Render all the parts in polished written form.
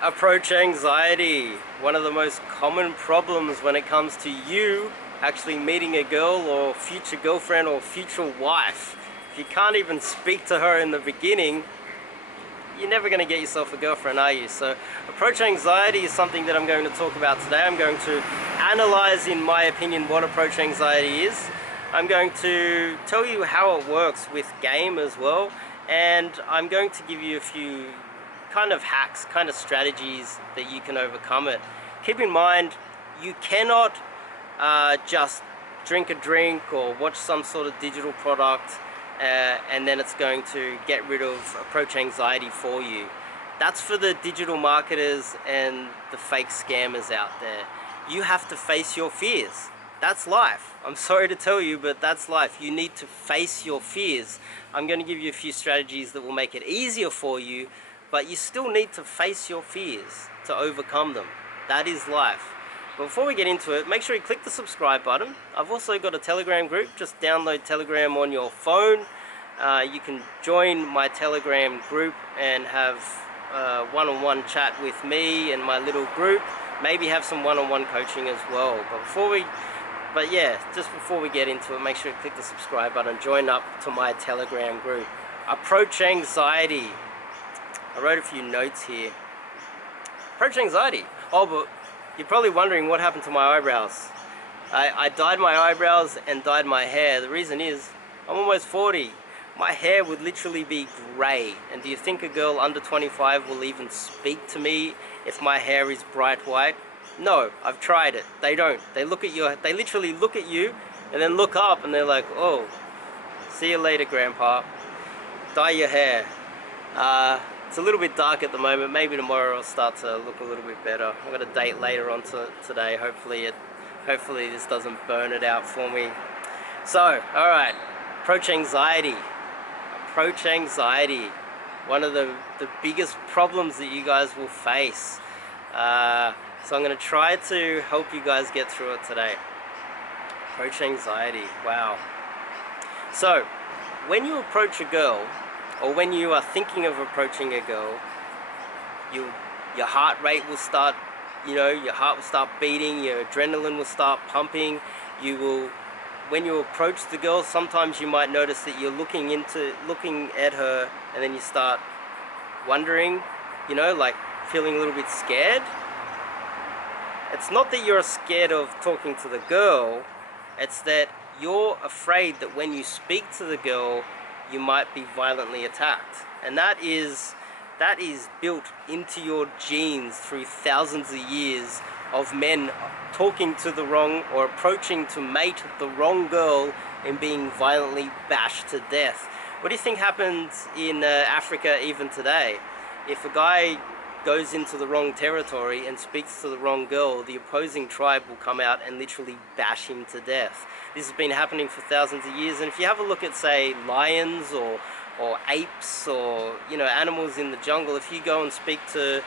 Approach anxiety, one of the most common problems when it comes to you actually meeting a girl or future girlfriend or future wife. If you can't even speak to her in the beginning, you're never going to get yourself a girlfriend, are you? So approach anxiety is something that I'm going to talk about today. I'm going to analyze, in my opinion, what approach anxiety is. I'm going to tell you how it works with game as well, and I'm going to give you a few kind of hacks, kind of strategies that you can overcome it. Keep in mind, you cannot just drink a drink or watch some sort of digital product and then it's going to get rid of approach anxiety for you. That's for the digital marketers and the fake scammers out there. You have to face your fears. That's life. I'm sorry to tell you, but that's life. You need to face your fears. I'm going to give you a few strategies that will make it easier for you, but you still need to face your fears to overcome them. That is life. But before we get into it, make sure you click the subscribe button. I've also got a Telegram group. Just download Telegram on your phone. You can join my Telegram group and have one-on-one chat with me and my little group. Maybe have some one-on-one coaching as well. But yeah, just before we get into it, make sure you click the subscribe button. Join up to my Telegram group. Approach anxiety. I wrote a few notes here. Approach anxiety. Oh, but you're probably wondering what happened to my eyebrows. I dyed my eyebrows and dyed my hair. The reason is, I'm almost 40. My hair would literally be grey. And do you think a girl under 25 will even speak to me if my hair is bright white? No, I've tried it. They don't. They look at you, they literally look at you and then look up and they're like, oh, see you later, Grandpa. Dye your hair. It's a little bit dark at the moment. Maybe tomorrow it'll start to look a little bit better. I've got a date later on today. Hopefully this doesn't burn it out for me. So, alright. Approach anxiety. Approach anxiety. One of the biggest problems that you guys will face. So I'm going to try to help you guys get through it today. Approach anxiety. Wow. So, when you approach a girl, or when you are thinking of approaching a girl, your heart rate will start, your heart will start beating, your adrenaline will start pumping. When you approach the girl, sometimes you might notice that you're looking at her, and then you start wondering, like feeling a little bit scared. It's not that you're scared of talking to the girl, it's that you're afraid that when you speak to the girl, you might be violently attacked. And that is built into your genes through thousands of years of men talking to the wrong or approaching to mate the wrong girl and being violently bashed to death. What do you think happens in Africa even today? If a guy goes into the wrong territory and speaks to the wrong girl, the opposing tribe will come out and literally bash him to death. This has been happening for thousands of years, and if you have a look at, say, lions or apes or animals in the jungle, if you go and speak to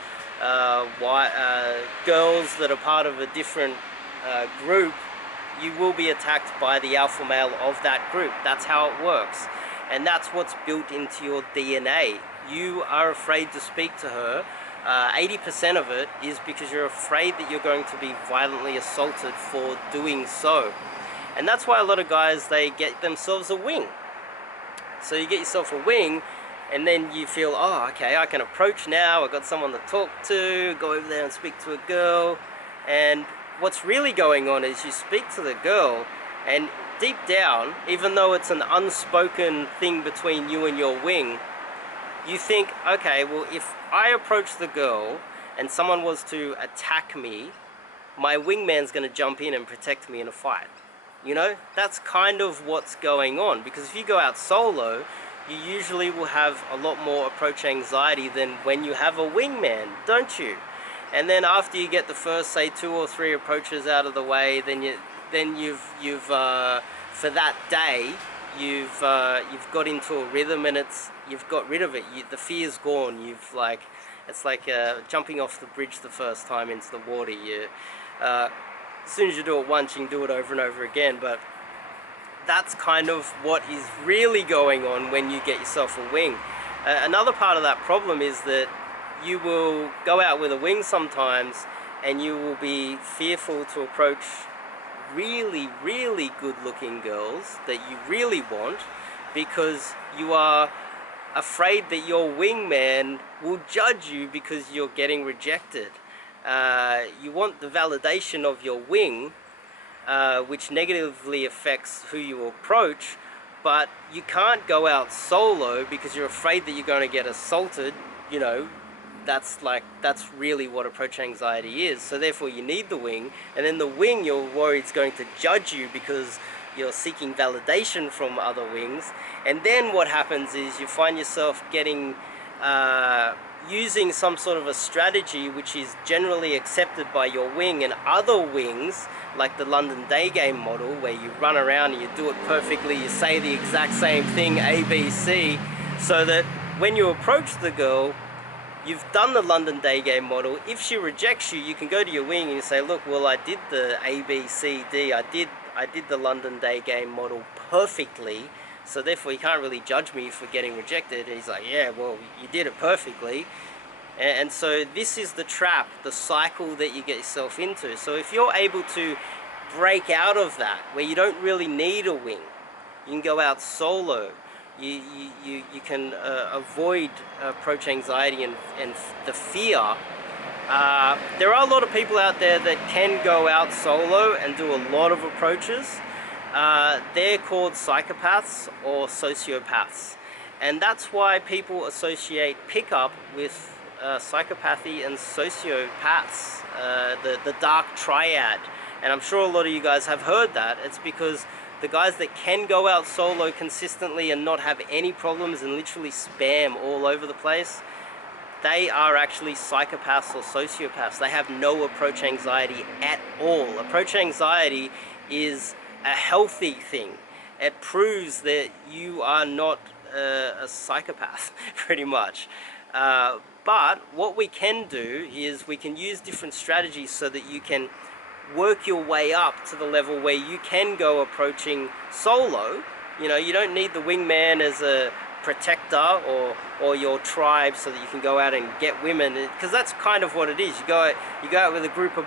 girls that are part of a different group, you will be attacked by the alpha male of that group. That's how it works, and that's what's built into your DNA. You are afraid to speak to her. 80% of it is because you're afraid that you're going to be violently assaulted for doing so. And that's why a lot of guys, they get themselves a wing. So you get yourself a wing, and then you feel, oh, okay, I can approach now, I've got someone to talk to, go over there and speak to a girl. And what's really going on is you speak to the girl, and deep down, even though it's an unspoken thing between you and your wing, you think, okay, well, if I approach the girl and someone was to attack me, my wingman's going to jump in and protect me in a fight. That's kind of what's going on. Because if you go out solo, you usually will have a lot more approach anxiety than when you have a wingman, don't you? And then after you get the first, say, 2 or 3 approaches out of the way, then you've for that day, you've got into a rhythm, and you've got rid of it. The fear's gone. It's like jumping off the bridge the first time into the water. As soon as you do it once, you can do it over and over again. But that's kind of what is really going on when you get yourself a wing. Another part of that problem is that you will go out with a wing sometimes, and you will be fearful to approach really, really good looking girls that you really want, because you are afraid that your wingman will judge you because you're getting rejected. You want the validation of your wing, which negatively affects who you approach, but you can't go out solo because you're afraid that you're going to get assaulted. You know, that's really what approach anxiety is. So therefore you need the wing, and then the wing, you're worried is going to judge you because you're seeking validation from other wings. And then what happens is you find yourself getting using some sort of a strategy which is generally accepted by your wing and other wings, like the London daygame model, where you run around and you do it perfectly, you say the exact same thing, A, B, C, so that when you approach the girl, you've done the London daygame model. If she rejects you, you can go to your wing and you say, look, well, I did the A, B, C, D, I did the London daygame model perfectly, so therefore you can't really judge me for getting rejected. And he's like, yeah, well, you did it perfectly. And so this is the trap, the cycle that you get yourself into. So if you're able to break out of that, where you don't really need a wing, you can go out solo, you can avoid approach anxiety and the fear. There are a lot of people out there that can go out solo and do a lot of approaches. They're called psychopaths or sociopaths, and that's why people associate pickup with psychopathy and sociopaths, the dark triad. And I'm sure a lot of you guys have heard that. It's because the guys that can go out solo consistently and not have any problems and literally spam all over the place, they are actually psychopaths or sociopaths. They have no approach anxiety at all. Approach anxiety is a healthy thing. It proves that you are not a psychopath, pretty much. But what we can do is we can use different strategies so that you can work your way up to the level where you can go approaching solo. You know, you don't need the wingman as a protector or your tribe so that you can go out and get women, because that's kind of what it is. You go out with a group of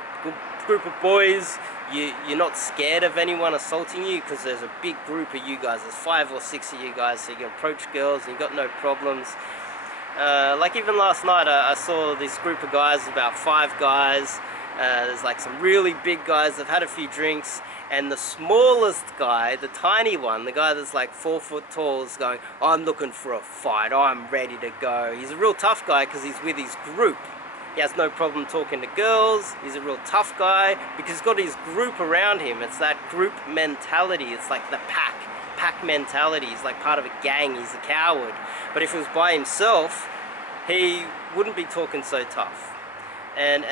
boys. You're not scared of anyone assaulting you because there's a big group of you guys. There's 5 or 6 of you guys, so you can approach girls and you've got no problems. Like even last night, I saw this group of guys, about 5 guys. There's like some really big guys. They've had a few drinks, and the smallest guy, the tiny one, the guy that's like 4 foot tall, is going, I'm looking for a fight, I'm ready to go. He's a real tough guy because he's with his group. He has no problem talking to girls. He's a real tough guy because he's got his group around him. It's that group mentality. It's like the pack mentality. He's like part of a gang. He's a coward. But if he was by himself, he wouldn't be talking so tough. And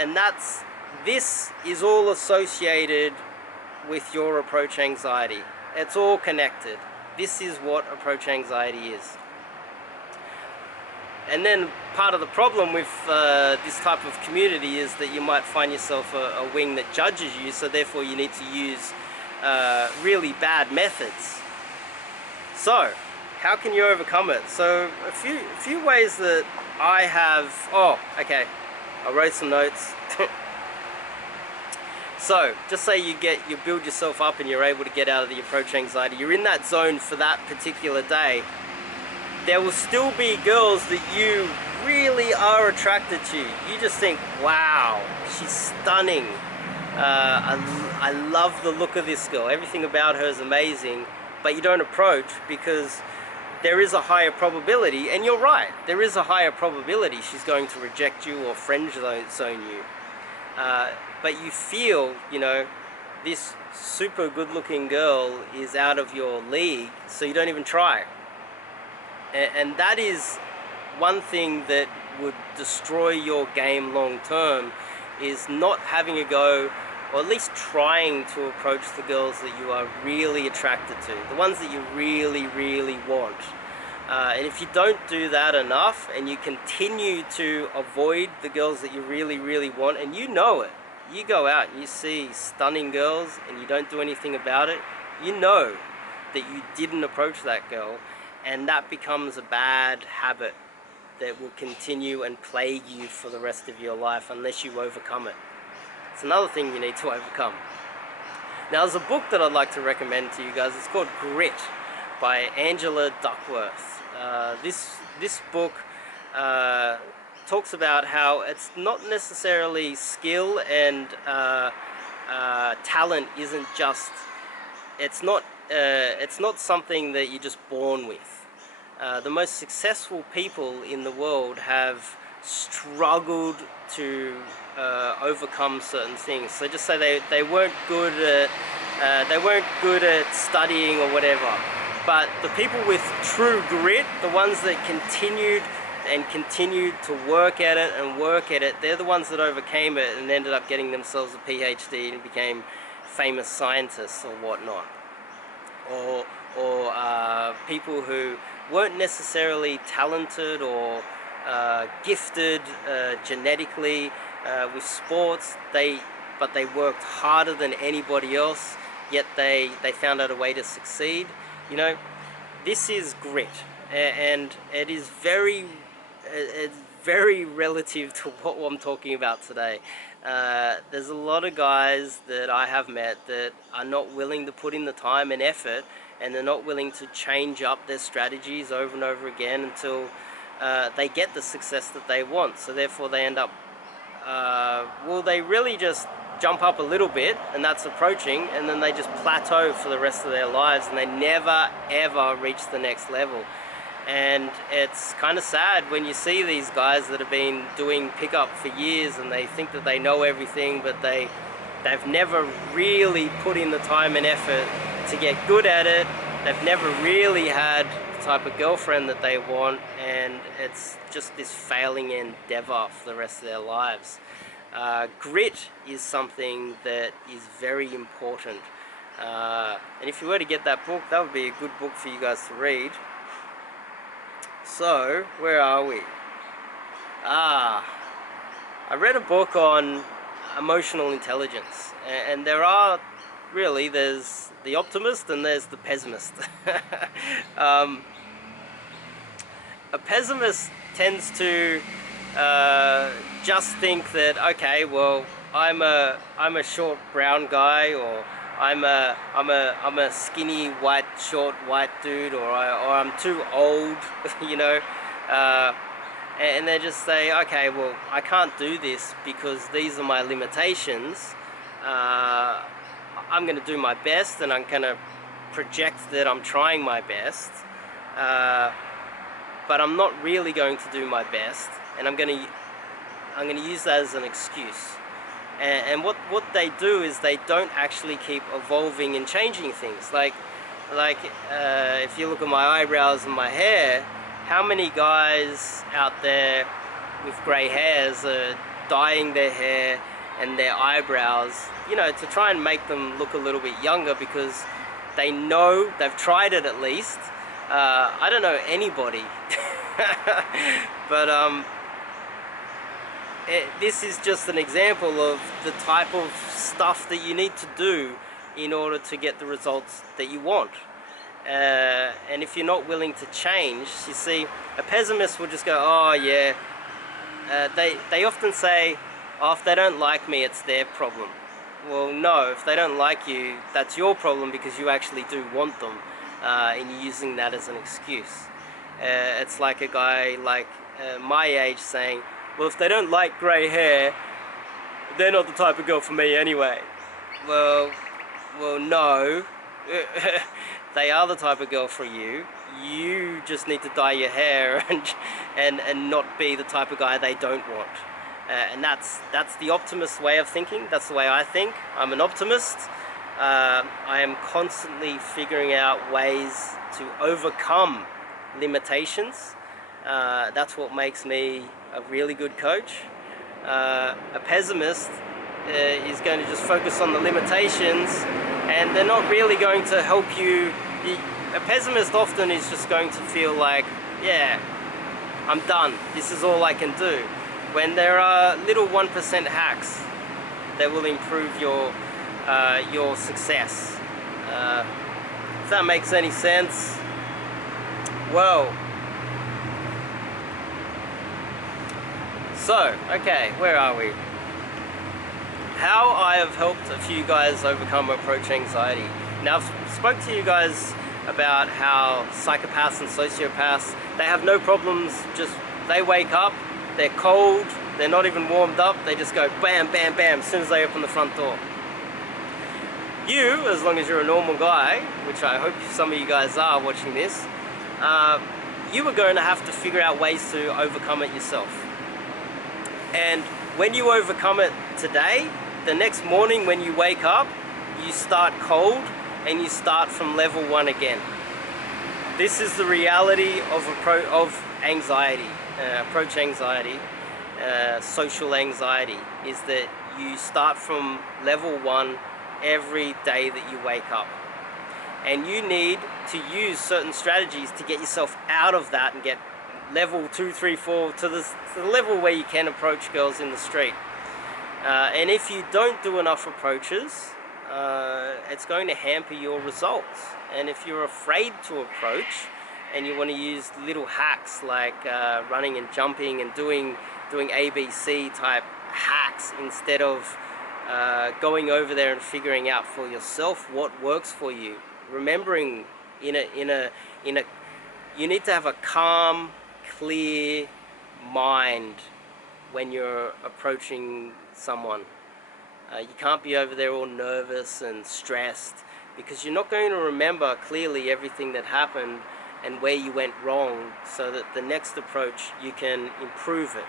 this is all associated with your approach anxiety. It's all connected. This is what approach anxiety is. And then part of the problem with this type of community is that you might find yourself a wing that judges you, so therefore you need to use really bad methods. So how can you overcome it? So a few ways that I have. Oh, okay, I wrote some notes. So just say you build yourself up and you're able to get out of the approach anxiety. You're in that zone for that particular day. There will still be girls that you really are attracted to. You just think, wow, she's stunning. I love the look of this girl. Everything about her is amazing. But you don't approach because there is a higher probability, and you're right, there is a higher probability she's going to reject you or friend zone you. But you feel, you know, this super good looking girl is out of your league, so you don't even try. And that is one thing that would destroy your game long term, is not having a go, or at least trying to approach the girls that you are really attracted to, the ones that you really, really want. And if you don't do that enough, and you continue to avoid the girls that you really, really want, and you know it, you go out and you see stunning girls and you don't do anything about it, you know that you didn't approach that girl, and that becomes a bad habit. that will continue and plague you for the rest of your life unless you overcome it. It's another thing you need to overcome. Now, there's a book that I'd like to recommend to you guys. It's called Grit by Angela Duckworth. This book talks about how it's not necessarily skill and talent isn't just, it's not something that you're just born with. The most successful people in the world have struggled to overcome certain things. So just say they weren't good at studying or whatever, but the people with true grit, the ones that continued to work at it, they're the ones that overcame it and ended up getting themselves a PhD and became famous scientists or whatnot. Or people who weren't necessarily talented or gifted genetically with sports, but they worked harder than anybody else, yet they found out a way to succeed. You know, this is grit, and it is very relative to what I'm talking about today. There's a lot of guys that I have met that are not willing to put in the time and effort, and they're not willing to change up their strategies over and over again until they get the success that they want. So therefore they end up, well, they really just jump up a little bit, and that's approaching, and then they just plateau for the rest of their lives, and they never ever reach the next level. And it's kind of sad when you see these guys that have been doing pickup for years and they think that they know everything, but they've never really put in the time and effort to get good at it. They've never really had the type of girlfriend that they want, and it's just this failing endeavor for the rest of their lives. Grit is something that is very important, and if you were to get that book, that would be a good book for you guys to read. So, where are we? I read a book on emotional intelligence, and there's the optimist and there's the pessimist. A pessimist tends to just think that, okay, well, I'm a short brown guy, or I'm a skinny short white dude, or I'm too old, you know, and they just say, okay, well, I can't do this because these are my limitations. I'm going to do my best, and I'm going to project that I'm trying my best, but I'm not really going to do my best, and I'm going to use that as an excuse. And what they do is they don't actually keep evolving and changing things. Like if you look at my eyebrows and my hair, how many guys out there with grey hairs are dyeing their hair and their eyebrows, you know, to try and make them look a little bit younger, because they know, they've tried it at least. I don't know anybody, but this is just an example of the type of stuff that you need to do in order to get the results that you want. And if you're not willing to change, you see, a pessimist will just go, oh yeah, they often say, oh, if they don't like me, it's their problem. Well, no, if they don't like you, that's your problem, because you actually do want them, and you're using that as an excuse. It's like a guy like my age saying, well, if they don't like grey hair, they're not the type of girl for me anyway. Well, no. They are the type of girl for you. You just need to dye your hair and not be the type of guy they don't want. And that's the optimist way of thinking. That's the way I think. I'm an optimist. I am constantly figuring out ways to overcome limitations. That's what makes me a really good coach. A pessimist is going to just focus on the limitations, and they're not really going to help you. A pessimist often is just going to feel like, yeah, I'm done, this is all I can do. When there are little 1% hacks that will improve your success. If that makes any sense. Well, So, okay, where are we? How I have helped a few guys overcome approach anxiety. Now, I've spoke to you guys about how psychopaths and sociopaths, they have no problems, just they wake up, they're cold, they're not even warmed up, they just go bam, bam, bam as soon as they open the front door. You, as long as you're a normal guy, which I hope some of you guys are watching this, you are going to have to figure out ways to overcome it yourself. And when you overcome it today, the next morning when you wake up, you start cold and you start from level 1 again. This is the reality of anxiety, approach anxiety, social anxiety, is that you start from level 1 every day that you wake up. And you need to use certain strategies to get yourself out of that and get level 2, 3, 4 to the level where you can approach girls in the street. And if you don't do enough approaches, it's going to hamper your results. And if you're afraid to approach and you want to use little hacks like running and jumping and doing ABC type hacks instead of going over there and figuring out for yourself what works for you, remembering you need to have a calm, clear mind when you're approaching someone. You can't be over there all nervous and stressed, because you're not going to remember clearly everything that happened and where you went wrong, so that the next approach you can improve it.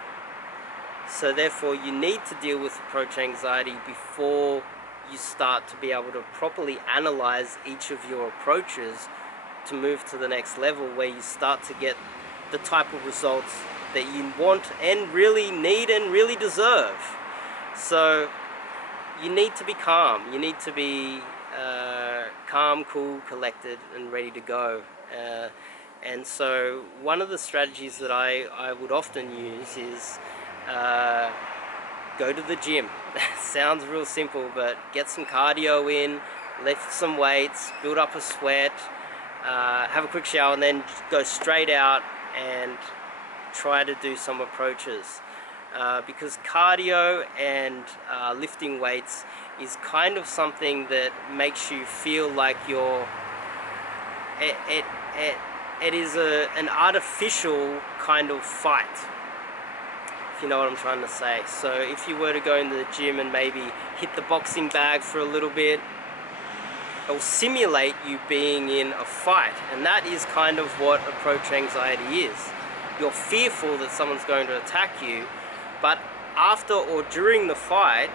So therefore you need to deal with approach anxiety before you start to be able to properly analyze each of your approaches to move to the next level, where you start to get the type of results that you want and really need and really deserve. So you need to be calm. You need to be calm, cool, collected, and ready to go. And so one of the strategies that I would often use is go to the gym. Sounds real simple, but get some cardio in, lift some weights, build up a sweat, have a quick shower, and then go straight out and try to do some approaches. Because cardio and lifting weights is kind of something that makes you feel like you're it is an artificial kind of fight, if you know what I'm trying to say. So if you were to go into the gym and maybe hit the boxing bag for a little bit, it will simulate you being in a fight, and that is kind of what approach anxiety is. You're fearful that someone's going to attack you, but after or during the fight,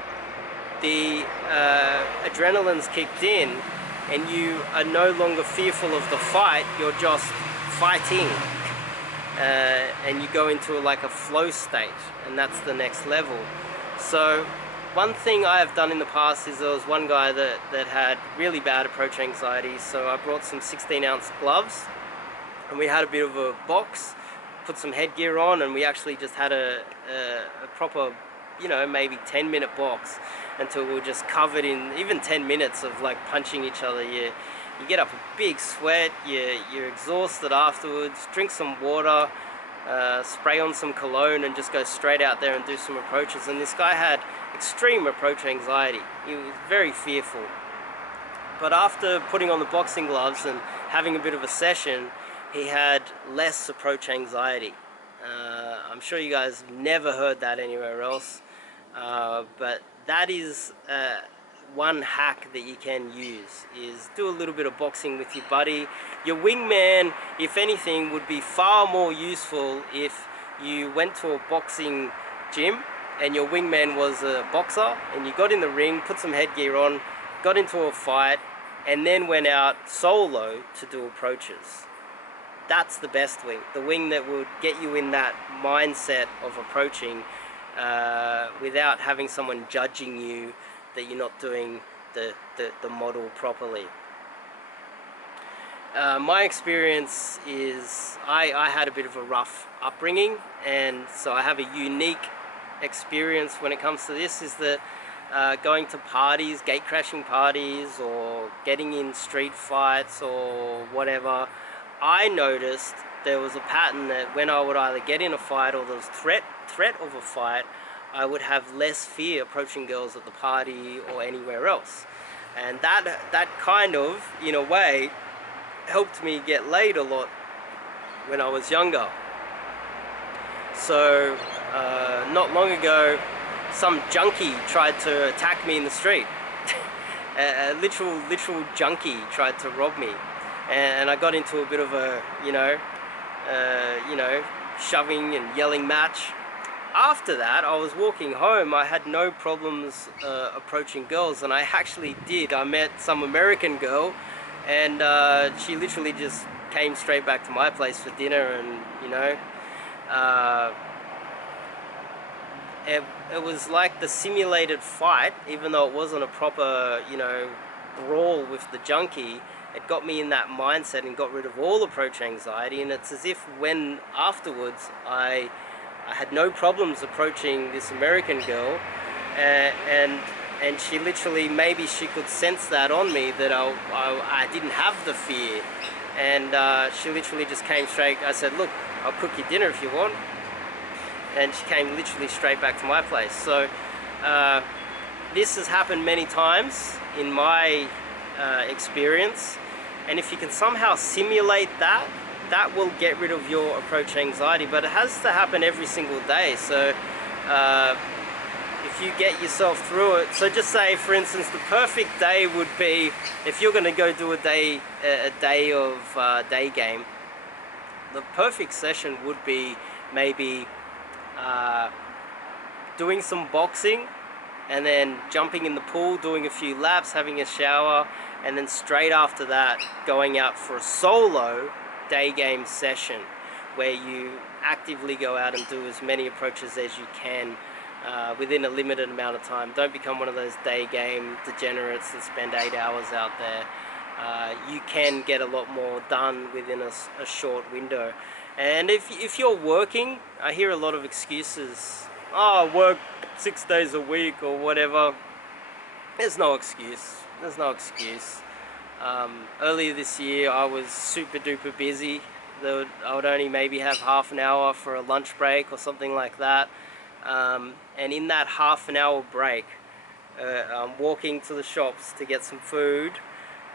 the adrenaline's kicked in and you are no longer fearful of the fight, you're just fighting. And you go into like a flow state, and that's the next level. So one thing I have done in the past is there was one guy that had really bad approach anxiety, so I brought some 16-ounce gloves and we had a bit of a box, put some headgear on, and we actually just had a proper, you know, maybe 10-minute box until we were just covered in even 10 minutes of like punching each other. You get up a big sweat, you're exhausted afterwards, drink some water, spray on some cologne, and just go straight out there and do some approaches. And this guy had extreme approach anxiety. He was very fearful. But after putting on the boxing gloves and having a bit of a session, he had less approach anxiety. I'm sure you guys never heard that anywhere else, but that is one hack that you can use, is do a little bit of boxing with your buddy. Your wingman, if anything, would be far more useful if you went to a boxing gym and your wingman was a boxer, and you got in the ring, put some headgear on, got into a fight, and then went out solo to do approaches. That's the best wing, the wing that would get you in that mindset of approaching without having someone judging you that you're not doing the model properly. My experience is I had a bit of a rough upbringing, and so I have a unique experience when it comes to this, is that going to parties, gate crashing parties, or getting in street fights or whatever, I noticed there was a pattern that when I would either get in a fight or there was threat threat of a fight, I would have less fear approaching girls at the party or anywhere else. And that kind of, in a way, helped me get laid a lot when I was younger. So not long ago, some junkie tried to attack me in the street. A literal junkie tried to rob me, and I got into a bit of a shoving and yelling match. After that, I was walking home. I had no problems approaching girls, and I actually did. I met some American girl, and she literally just came straight back to my place for dinner, and it was like the simulated fight, even though it wasn't a proper, brawl with the junkie. It got me in that mindset and got rid of all approach anxiety, and it's as if when afterwards I had no problems approaching this American girl, and she literally, maybe she could sense that on me, that I didn't have the fear, and she literally just came straight. I said, look, I'll cook you dinner if you want, and she came literally straight back to my place. So this has happened many times in my experience, and if you can somehow simulate that, that will get rid of your approach anxiety. But it has to happen every single day. So if you get yourself through it, so just say, for instance, the perfect day would be, if you're going to go do a day of day game, the perfect session would be maybe doing some boxing, and then jumping in the pool, doing a few laps, having a shower, and then straight after that going out for a solo day game session where you actively go out and do as many approaches as you can within a limited amount of time. Don't become one of those day game degenerates that spend 8 hours out there. You can get a lot more done within a short window. And if you're working, I hear a lot of excuses. Oh, I work 6 days a week or whatever. There's no excuse. There's no excuse. Earlier this year, I was super duper busy. I would only maybe have half an hour for a lunch break or something like that. And in that half an hour break, I'm walking to the shops to get some food,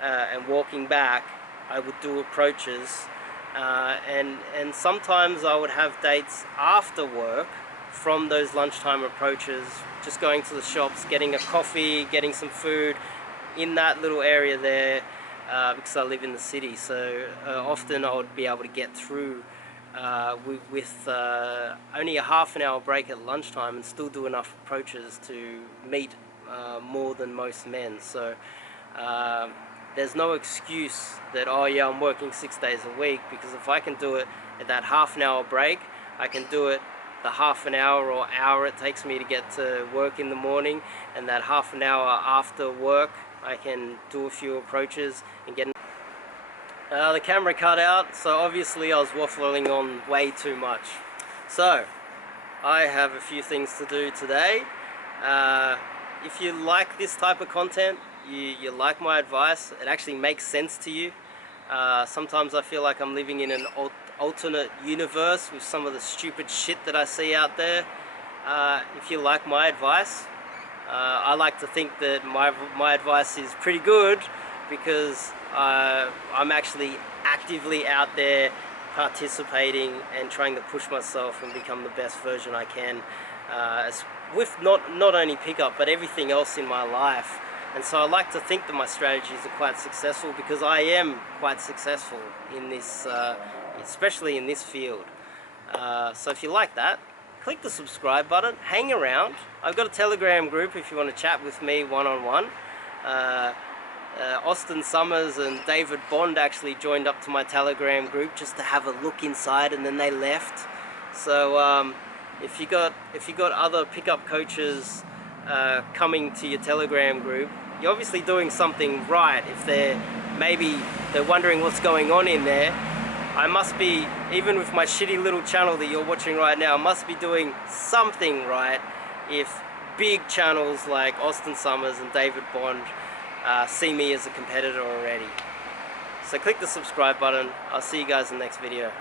and walking back, I would do approaches. And sometimes I would have dates after work from those lunchtime approaches, just going to the shops, getting a coffee, getting some food in that little area there, because I live in the city. So often I would be able to get through with only a half an hour break at lunchtime and still do enough approaches to meet more than most men. So there's no excuse that, oh yeah, I'm working 6 days a week, because if I can do it at that half an hour break, I can do it the half an hour or hour it takes me to get to work in the morning, and that half an hour after work I can do a few approaches and get the camera cut out, so obviously I was waffling on way too much. So I have a few things to do today. If you like this type of content, you like my advice, it actually makes sense to you. Sometimes I feel like I'm living in an alternate universe with some of the stupid shit that I see out there. If you like my advice, I like to think that my advice is pretty good, because I'm actually actively out there participating and trying to push myself and become the best version I can, with not only pickup but everything else in my life. And so I like to think that my strategies are quite successful, because I am quite successful in this, especially in this field. So if you like that, click the subscribe button, hang around. I've got a Telegram group if you want to chat with me one-on-one. Austin Summers and David Bond actually joined up to my Telegram group just to have a look inside, and then they left. So if you got other pickup coaches coming to your Telegram group, you're obviously doing something right. If they're wondering what's going on in there, I must be, even with my shitty little channel that you're watching right now, I must be doing something right if big channels like Austin Summers and David Bond see me as a competitor already. So click the subscribe button. I'll see you guys in the next video.